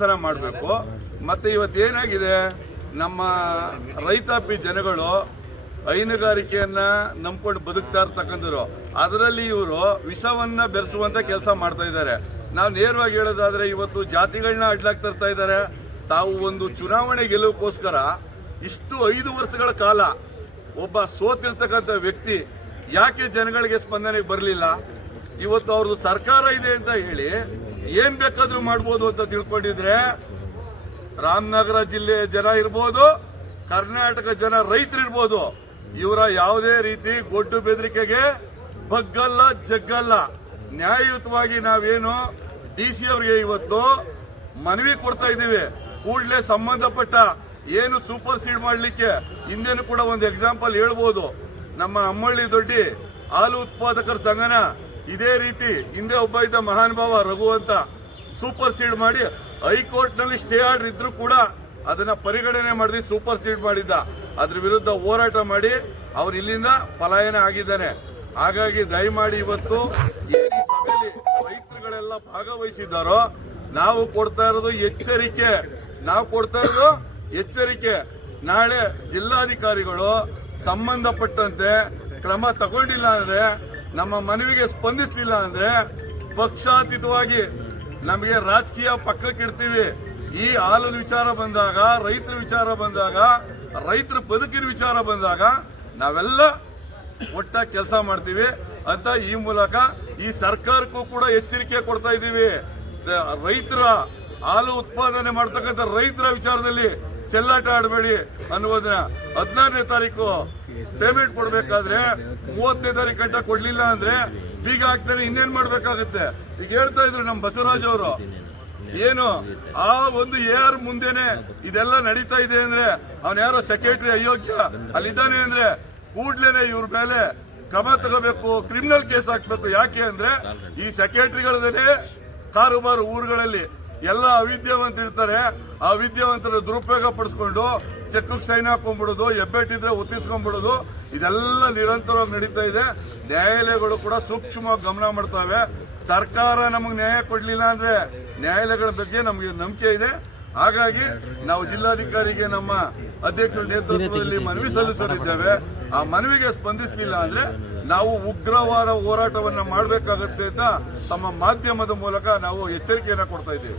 ಮಾಡಬೇಕು. ಮತ್ತೆ ಇವತ್ತೇನಾಗಿದೆ, ನಮ್ಮ ರೈತಾಪಿ ಜನಗಳು ಹೈನುಗಾರಿಕೆಯನ್ನ ನಂಬ್ಕೊಂಡು ಬದುಕ್ತಾ ಇರ್ತಕ್ಕಂಥವ್ರು, ಅದರಲ್ಲಿ ಇವರು ವಿಷವನ್ನ ಬೆರೆಸುವಂತ ಕೆಲಸ ಮಾಡ್ತಾ ಇದ್ದಾರೆ. ನಾವು ನೇರವಾಗಿ ಹೇಳೋದಾದ್ರೆ ಇವತ್ತು ಜಾತಿಗಳನ್ನ ಅಡ್ಲಾಕ್ ತರ್ತಾ ಇದ್ದಾರೆ. ತಾವು ಒಂದು ಚುನಾವಣೆ ಗೆಲುವುಕ್ಕೋಸ್ಕರ ಇಷ್ಟು 5 ವರ್ಷಗಳ ಕಾಲ ಒಬ್ಬ ಸೋತಿರ್ತಕ್ಕಂಥ ವ್ಯಕ್ತಿ ಯಾಕೆ ಜನಗಳಿಗೆ ಸ್ಪಂದನೆಗೆ ಬರಲಿಲ್ಲ? ಇವತ್ತು ಅವ್ರದ್ದು ಸರ್ಕಾರ ಇದೆ ಅಂತ ಹೇಳಿ ಏನ್ ಬೇಕಾದ್ರೂ ಮಾಡ್ಬೋದು ಅಂತ ತಿಳ್ಕೊಂಡಿದ್ರೆ ರಾಮನಗರ ಜಿಲ್ಲೆಯ ಜನ ಇರ್ಬೋದು, ಕರ್ನಾಟಕ ಜನ ರೈತರಿರ್ಬೋದು, ಇವರ ಯಾವುದೇ ರೀತಿ ಗೊಡ್ಡು ಬೆದರಿಕೆಗೆ ಬಗ್ಗಲ್ಲ ಜಗ್ಗಲ್ಲ. ನ್ಯಾಯಯುತವಾಗಿ ನಾವೇನು DC ಅವರಿಗೆ ಇವತ್ತು ಮನವಿ ಕೊಡ್ತಾ ಇದ್ದೀವಿ. ಕೂಡಲೇ ಸಂಬಂಧಪಟ್ಟ ಏನು ಸೂಪರ್ ಸೀಡ್ ಮಾಡಲಿಕ್ಕೆ ಹಿಂದೆನೂ ಕೂಡ ಒಂದು ಎಕ್ಸಾಂಪಲ್ ಹೇಳ್ಬೋದು. ನಮ್ಮ ಅಮ್ಮಳ್ಳಿ ದೊಡ್ಡಿ ಹಾಲು ಉತ್ಪಾದಕರ ಸಂಘನ ಇದೇ ರೀತಿ ಹಿಂದೆ ಒಬ್ಬ ಇದ್ದ ಮಹಾನುಭಾವ ರಘು ಅಂತ ಸೂಪರ್ ಸೀಡ್ ಮಾಡಿ ಹೈಕೋರ್ಟ್ ನಲ್ಲಿ ಸ್ಟೇ ಆರ್ಡರ್ ಇದ್ರೂ ಕೂಡ ಅದನ್ನ ಪರಿಗಣನೆ ಮಾಡಿ ಸೂಪರ್ ಸೀಡ್ ಮಾಡಿದ್ದ. ಅದ್ರ ವಿರುದ್ಧ ಹೋರಾಟ ಮಾಡಿ ಅವ್ರು ಇಲ್ಲಿಂದ ಪಲಾಯನ ಆಗಿದ್ದಾನೆ. ಹಾಗಾಗಿ ದಯಮಾಡಿ ಇವತ್ತು ಈ ಸಭೆಯಲ್ಲಿ ರೈತರುಗಳೆಲ್ಲ ಭಾಗವಹಿಸಿದ್ದಾರೋ ನಾವು ಕೊಡ್ತಾ ಇರೋದು ಎಚ್ಚರಿಕೆ. ನಾಳೆ ಜಿಲ್ಲಾಧಿಕಾರಿಗಳು ಸಂಬಂಧಪಟ್ಟಂತೆ ಕ್ರಮ ತಗೊಂಡಿಲ್ಲ ಅಂದ್ರೆ, ನಮ್ಮ ಮನವಿಗೆ ಸ್ಪಂದಿಸಲಿಲ್ಲ ಅಂದ್ರೆ ಪಕ್ಷಾತೀತವಾಗಿ ನಮಗೆ ರಾಜಕೀಯ ಪಕ್ಕಕ್ಕಿಡ್ತೀವಿ. ಈ ಹಾಲಿನ ವಿಚಾರ ಬಂದಾಗ, ರೈತರ ವಿಚಾರ ಬಂದಾಗ, ರೈತರ ಬದುಕಿನ ವಿಚಾರ ಬಂದಾಗ ನಾವೆಲ್ಲ ಒಟ್ಟಾಗಿ ಕೆಲಸ ಮಾಡ್ತೀವಿ ಅಂತ ಈ ಮೂಲಕ ಈ ಸರ್ಕಾರಕ್ಕೂ ಕೂಡ ಎಚ್ಚರಿಕೆ ಕೊಡ್ತಾ ಇದ್ದೀವಿ. ರೈತರ ಹಾಲು ಉತ್ಪಾದನೆ ಮಾಡ್ತಕ್ಕಂಥ ರೈತರ ವಿಚಾರದಲ್ಲಿ ಚೆಲ್ಲಾಟ ಆಡಬೇಡಿ ಅನ್ನುವುದನ್ನ 16ನೇ ತಾರೀಕು ಪೇಮೆಂಟ್ ಕೊಡ್ಬೇಕಾದ್ರೆ 30ನೇ ತಾರೀಕು ಗಂಟ ಕೊಡ್ಲಿಲ್ಲ ಅಂದ್ರೆ ಬೀಗ ಹಾಕ್ತಾರೆ. ಇನ್ನೇನ್ ಮಾಡ್ಬೇಕಾಗತ್ತೆ? ಈಗ ಹೇಳ್ತಾ ಇದ್ರು ನಮ್ಮ ಬಸವರಾಜ್ ಅವರು, ಏನು ಆ ಒಂದು ಏರ್ ಮುಂದೆನೆ ಇದೆಲ್ಲ ನಡೀತಾ ಇದೆ ಅಂದ್ರೆ ಅವನ್ ಯಾರೋ ಸೆಕ್ರೆಟರಿ ಅಯೋಗ್ಯ ಅಲ್ಲಿದ್ದಾನೆ ಅಂದ್ರೆ ಕೂಡ್ಲೇನೆ ಇವ್ರ ಮೇಲೆ ಕ್ರಮ ತಗೋಬೇಕು, ಕ್ರಿಮಿನಲ್ ಕೇಸ್ ಹಾಕ್ಬೇಕು. ಯಾಕೆ ಅಂದ್ರೆ ಈ ಸೆಕ್ರೆಟರಿಗಳದೇ ಕಾರುಬಾರು ಊರುಗಳಲ್ಲಿ ಎಲ್ಲ ಅವಿದ್ಯಾವಂತರಿರ್ತಾರೆ. ಆ ವಿದ್ಯಾವಂತರ ದುರುಪಯೋಗ ಪಡಿಸ್ಕೊಂಡು ಚೆಕ್ ಸೈನ್ ಹಾಕೊಂಡ್ಬಿಡೋದು, ಹೆಬ್ಬೆಟ್ಟಿದ್ರೆ ಒತ್ತಿಸ್ಕೊಂಡ್ಬಿಡೋದು, ಇದೆಲ್ಲ ನಿರಂತರವಾಗಿ ನಡೀತಾ ಇದೆ. ನ್ಯಾಯಾಲಯಗಳು ಕೂಡ ಸೂಕ್ಷ್ಮವಾಗಿ ಗಮನ ಮಾಡ್ತವೆ. ಸರ್ಕಾರ ನಮಗೆ ನ್ಯಾಯ ಕೊಡ್ಲಿಲ್ಲ ಅಂದ್ರೆ ನ್ಯಾಯಾಲಯಗಳ ಬಗ್ಗೆ ನಮಗೆ ನಂಬಿಕೆ ಇದೆ. ಹಾಗಾಗಿ ನಾವು ಜಿಲ್ಲಾಧಿಕಾರಿಗೆ ನಮ್ಮ ಅಧ್ಯಕ್ಷರ ನೇತೃತ್ವದಲ್ಲಿ ಮನವಿ ಸಲ್ಲಿಸಲಿದ್ದೇವೆ. ಆ ಮನವಿಗೆ ಸ್ಪಂದಿಸಲಿಲ್ಲ ಅಂದ್ರೆ ನಾವು ಉಗ್ರವಾದ ಹೋರಾಟವನ್ನ ಮಾಡಬೇಕಾಗುತ್ತೆ ಅಂತ ತಮ್ಮ ಮಾಧ್ಯಮದ ಮೂಲಕ ನಾವು ಎಚ್ಚರಿಕೆಯನ್ನ ಕೊಡ್ತಾ ಇದ್ದೇವೆ.